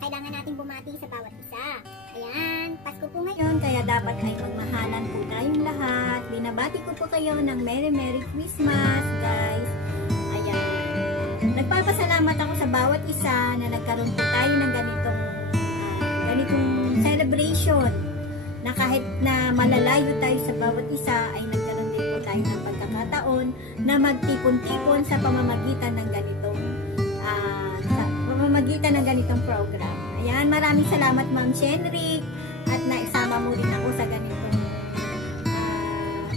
kailangan nating bumati sa bawat isa. Ayan, Pasko po ngayon, kaya dapat ay magmahalan po tayong lahat. Binabati ko po kayo ng Merry Christmas, guys. Ayan. Nagpapasalamat ako sa bawat isa na nagkaroon po tayo ng ganitong celebration. Na kahit na malalayo tayo sa bawat isa, ay nagkaroon din po tayo ng pagkakataon na magtipon-tipon sa pamamagitan ng ganitong program. Ayan, maraming salamat Ma'am Shenrick at naisama mo rin ako sa ganitong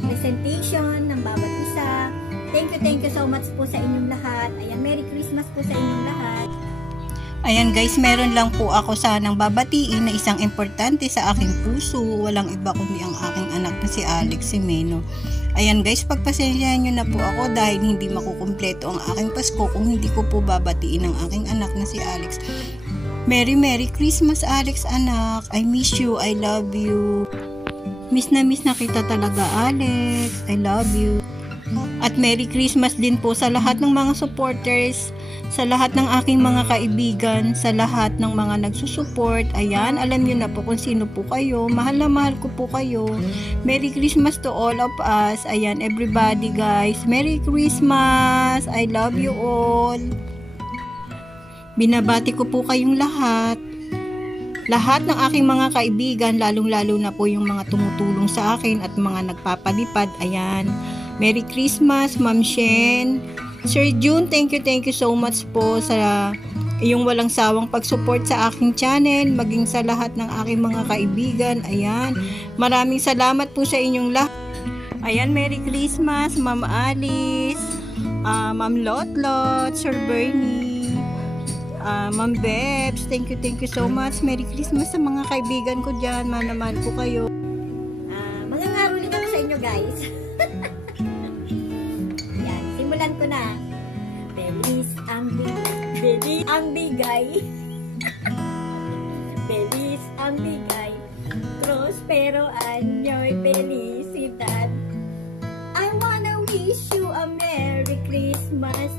presentation ng bawat isa. Thank you so much po sa inyong lahat. Ayan, Merry Christmas po sa inyong lahat. Ayan guys, meron lang po ako sanang babatiin na isang importante sa aking puso. Walang iba kundi ang aking anak na si Alex Ximeno. Ayan guys, pagpasensyahan nyo na po ako dahil hindi makukumpleto ang aking Pasko kung hindi ko po babatiin ang aking anak na si Alex. Merry Christmas Alex anak. I miss you, I love you. Miss na kita talaga Alex. I love you. At Merry Christmas din po sa lahat ng mga supporters, sa lahat ng aking mga kaibigan, sa lahat ng mga nagsusupport. Ayan, alam nyo na po kung sino po kayo. Mahal na mahal ko po kayo. Merry Christmas to all of us. Ayan, everybody guys. Merry Christmas. I love you all. Binabati ko po kayong lahat. Lahat ng aking mga kaibigan, lalong-lalo na po yung mga tumutulong sa akin at mga nagpapalipad. Ayan. Merry Christmas, Ma'am Shen. Sir June, thank you so much po sa iyong walang sawang pag-support sa aking channel, maging sa lahat ng aking mga kaibigan. Ayan, maraming salamat po sa inyong lahat. Ayan, Merry Christmas, Ma'am Alice, Ma'am Lotlot, Sir Bernie, Ma'am Bebs, thank you so much. Merry Christmas sa mga kaibigan ko dyan, mahal na mahal ko kayo. Mangangaroling ako sa inyo guys. Simulan ko na. Belis ang bigay. Belis ang bigay. Prospero anyo'y felicidad. I wanna wish you a Merry Christmas.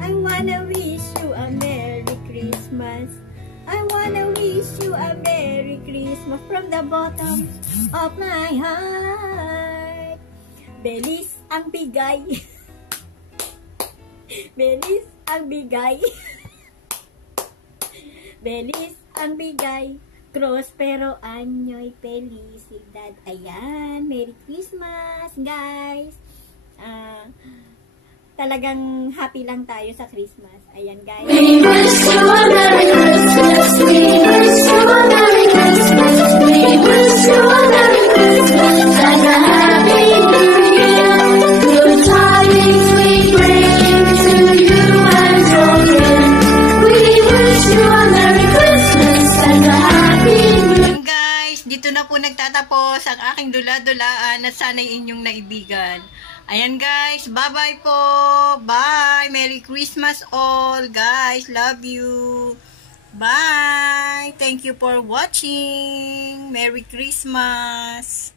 I wanna wish you a Merry Christmas. I wanna wish you a Merry Christmas from the bottom of my heart. Belis ang bigay. Belis ang bigay. Belis ang bigay. Prospero anyo'y felicidad. Ayan, Merry Christmas guys. Talagang happy lang tayo sa Christmas. Ayan guys. We wish you a Merry Christmas. We wish you a Merry Christmas. We wish you a Merry Christmas and a Happy New Year. Good tidings we bring to you and your kin. We wish you a Merry Christmas and a Happy New Year. Guys, dito na po nagtatapos ang aking dula-dulaan at sana'y inyong naibigan. Ayan guys, bye-bye po. Bye. Merry Christmas all guys. Love you. Bye. Thank you for watching. Merry Christmas.